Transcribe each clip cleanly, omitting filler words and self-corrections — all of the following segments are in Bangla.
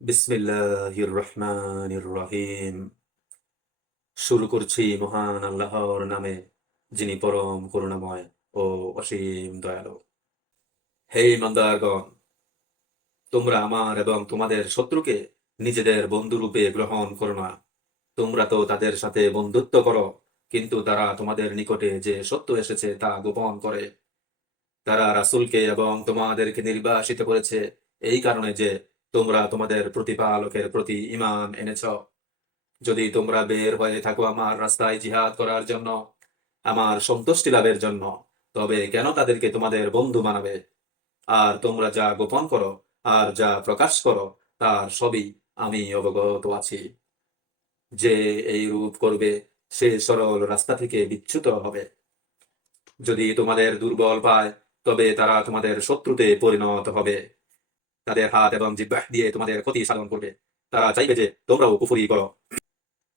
বিসমিল্লাহির রহমানির রহিম। শুরু করছি মহান আল্লাহর নামে, যিনি পরম করুণাময় ও অসীম দয়ালু। হে ইমানদারগণ, তোমরা আমার এবং তোমাদের শত্রুকে নিজেদের বন্ধুরূপে গ্রহণ করো না। তোমরা তো তাদের সাথে বন্ধুত্ব করো, কিন্তু তারা তোমাদের নিকটে যে সত্য এসেছে তা গোপন করে। তারা রাসূলকে এবং তোমাদেরকে নির্বাসিত করেছে এই কারণে যে তোমরা তোমাদের প্রতিপালকের প্রতি ঈমান এনেছ। যদি তোমরা বের হয়ে থাকো আমার রাস্তায় জিহাদ করার জন্য, আমার সন্তুষ্টি লাভের জন্য, তবে কেন তাদেরকে তোমাদের বন্ধু বানাবে? আর তোমরা যা গোপন করো আর যা প্রকাশ করো তার সবই আমি অবগত আছি। যে এই রূপ করবে সে সরল রাস্তা থেকে বিচ্যুত হবে। যদি তোমাদের দুর্বল পায়, তবে তারা তোমাদের শত্রুতে পরিণত হবে। তাদের হাত এবং জিহ্বা দিয়ে তোমাদের ক্ষতি সাধন করবে। তারা চাইবে যে তোমরাও কুফরি করো।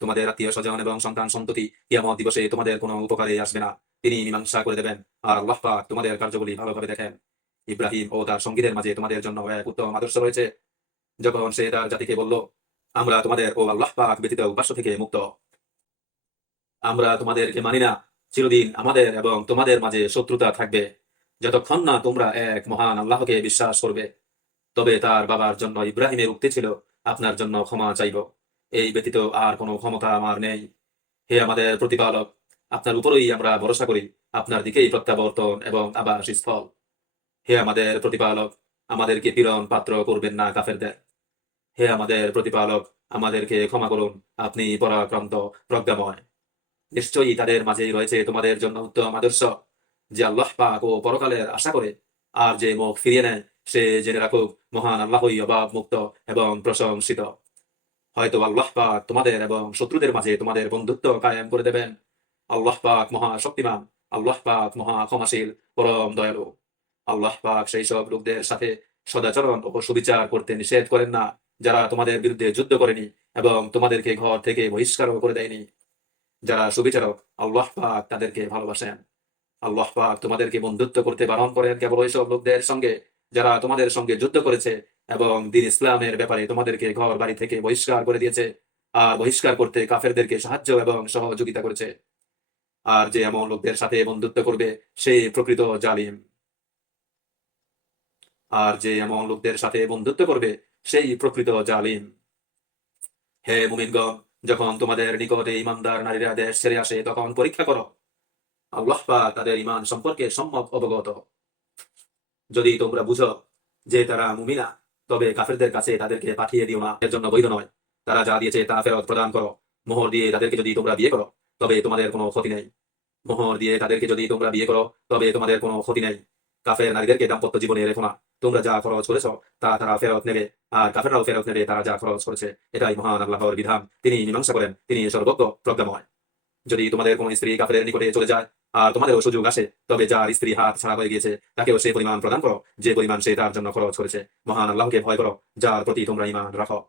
তোমাদের আত্মীয় স্বজন এবং সন্তান সন্ততি কিয়ামত দিবসে তোমাদের কোনো উপকারে আসবে না। তিনি মীমাংসা করে দেবেন। আর আল্লাহ পাক তোমাদের কার্যগুলি ভালোভাবে দেখেন। ইব্রাহিম ও তার সঙ্গীদের মাঝে তোমাদের জন্য এক উত্তম আদর্শ রয়েছে। যখন সে তার জাতিকে বলল, আমরা তোমাদের ও আল্লাহ পাক ব্যতীত উপাস্য থেকে মুক্ত, আমরা তোমাদেরকে মানি না, চিরদিন আমাদের এবং তোমাদের মাঝে শত্রুতা থাকবে যতক্ষণ না তোমরা এক মহান আল্লাহকে বিশ্বাস করবে। তবে তার বাবার জন্য ইব্রাহিমের উক্তি ছিল, আপনার জন্য ক্ষমা চাইব, এই ব্যতীত আর কোনো ক্ষমতা আমার নেই। হে আমাদের প্রতিপালক, আপনার উপরই আমরা ভরসা করি, আপনার দিকেই প্রত্যাবর্তন এবং আবাসস্থল। হে আমাদের প্রতিপালক, আমাদেরকে পীড়ন পাত্র করবেন না কাফেরদের। হে আমাদের প্রতিপালক, আমাদেরকে ক্ষমা করুন, আপনি পরাক্রান্ত প্রজ্ঞাময়। নিশ্চয়ই তাদের মাঝেই রয়েছে তোমাদের জন্য উত্তম আদর্শ, যে আল্লাহ পাক ও পরকালের আশা করে। আর যে মুখ ফিরিয়ে নেয় সে জেনে রাখুক, মহান আল্লাহই অভাব মুক্ত এবং প্রশংসিত। হয়তো আল্লাহ পাক তোমাদের এবং শত্রুদের মাঝে তোমাদের বন্ধুত্ব কায়েম করে দেবেন। আল্লাহ পাক মহা শক্তিমান, আল্লাহ পাক মহা ক্ষমাশীল, পরম দয়ালু। আল্লাহ পাক সেই সব লোকদের সাথে সদাচরণ ও সুবিচার করতে নিষেধ করেন না, যারা তোমাদের বিরুদ্ধে যুদ্ধ করেনি এবং তোমাদেরকে ঘর থেকে বহিষ্কারও করে দেয়নি। যারা সুবিচারক, আল্লাহ পাক তাদেরকে ভালোবাসেন। আল্লাহ পাক তোমাদেরকে বন্ধুত্ব করতে বারণ করেন কেবল ওইসব লোকদের সঙ্গে যারা তোমাদের সঙ্গে যুদ্ধ করেছে এবং দ্বীন ইসলামের ব্যাপারে তোমাদেরকে ঘর বাড়ি থেকে বহিষ্কার করে দিয়েছে, আর বহিষ্কার করতে কাফেরদেরকে সাহায্য এবং সহযোগিতা করেছে। আর যে এমন লোকদের সাথে বন্ধুত্ব করবে সে প্রকৃত জালিম। আর যে এমন লোকদের সাথে বন্ধুত্ব করবে সেই প্রকৃত জালিম। হে মুমিনগণ, যখন তোমাদের নিকটে ইমানদার নারীরা দেশ ছেড়ে আসে তখন পরীক্ষা করো। আল্লাহ পাক তাদের ঈমান সম্পর্কে সম্যক অবগত। যদি তোমরা বুঝো যে তারা মুমিনা, তবে কাফেরদের কাছে তাদেরকে পাঠিয়ে দিও না, এর জন্য বৈধ নয়। তারা যা দিয়েছে তা ফেরত প্রদান করো। মোহর দিয়ে তাদেরকে যদি তোমরা বিয়ে করো, তবে তোমাদের কোনো ক্ষতি নেই। মোহর দিয়ে তাদেরকে যদি তোমরা বিয়ে করো, তবে তোমাদের কোনো ক্ষতি নেই। কাফের নারীদেরকে দাম্পত্য জীবনে রেখো না। তোমরা যা খরচ করেছ তা তারা ফেরত নেবে, আর কাফেররাও ফেরত নেবে তারা যা খরচ করেছে। এটাই মহান আল্লাহর বিধান। তিনি মীমাংসা করেন, তিনি সর্বজ্ঞ প্রজ্ঞাময়। যদি তোমাদের কোনো স্ত্রী কাফেরের নিকটে চলে যায় আর তোমাদেরও সুযোগ আসে, তবে যার স্ত্রী হাত ছাড়া হয়ে গিয়েছে তাকেও সে পরিমাণ প্রদান করো যে পরিমাণ সে তার জন্য খরচ করেছে। মহান আল্লাহকে ভয় করো, যার প্রতি তোমরা ঈমান রাখো।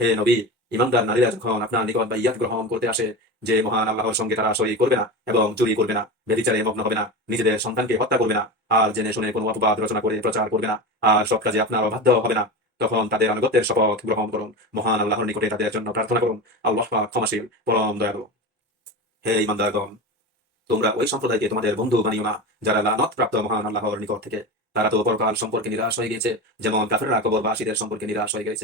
হে নবী, ঈমানদার নারীরা যখন আপনার নিকট বাইয়াত গ্রহণ করতে আসে যে মহান আল্লাহর সঙ্গে তারা শরীক করবে না এবং চুরি করবে না, ব্যভিচারে মগ্ন হবে না, নিজেদের সন্তানকে হত্যা করবে না, আর জেনে শুনে কোনো অপবাদ রচনা করে প্রচার করবে না, আর সব কাজে আপনার অবাধ্য হবে না, তখন তাদের আনুগত্যের শপথ গ্রহণ করুন। মহান আল্লাহর নিকটে তাদের জন্য প্রার্থনা করুন। আল্লাহ পাক ক্ষমাশীল, পরম দয়ালু। হে ঈমানদারগণ, তোমরা ওই সম্প্রদায়কে তোমাদের বন্ধু বানিও না যারা লানত প্রাপ্ত মহান আল্লাহর নিকট থেকে। তারা তো পরকাল সম্পর্কে নিরাশ হয়ে গেছে, যেমন কাফেররা কবরবাসীদের সম্পর্কে নিরাশ হয়ে গেছে।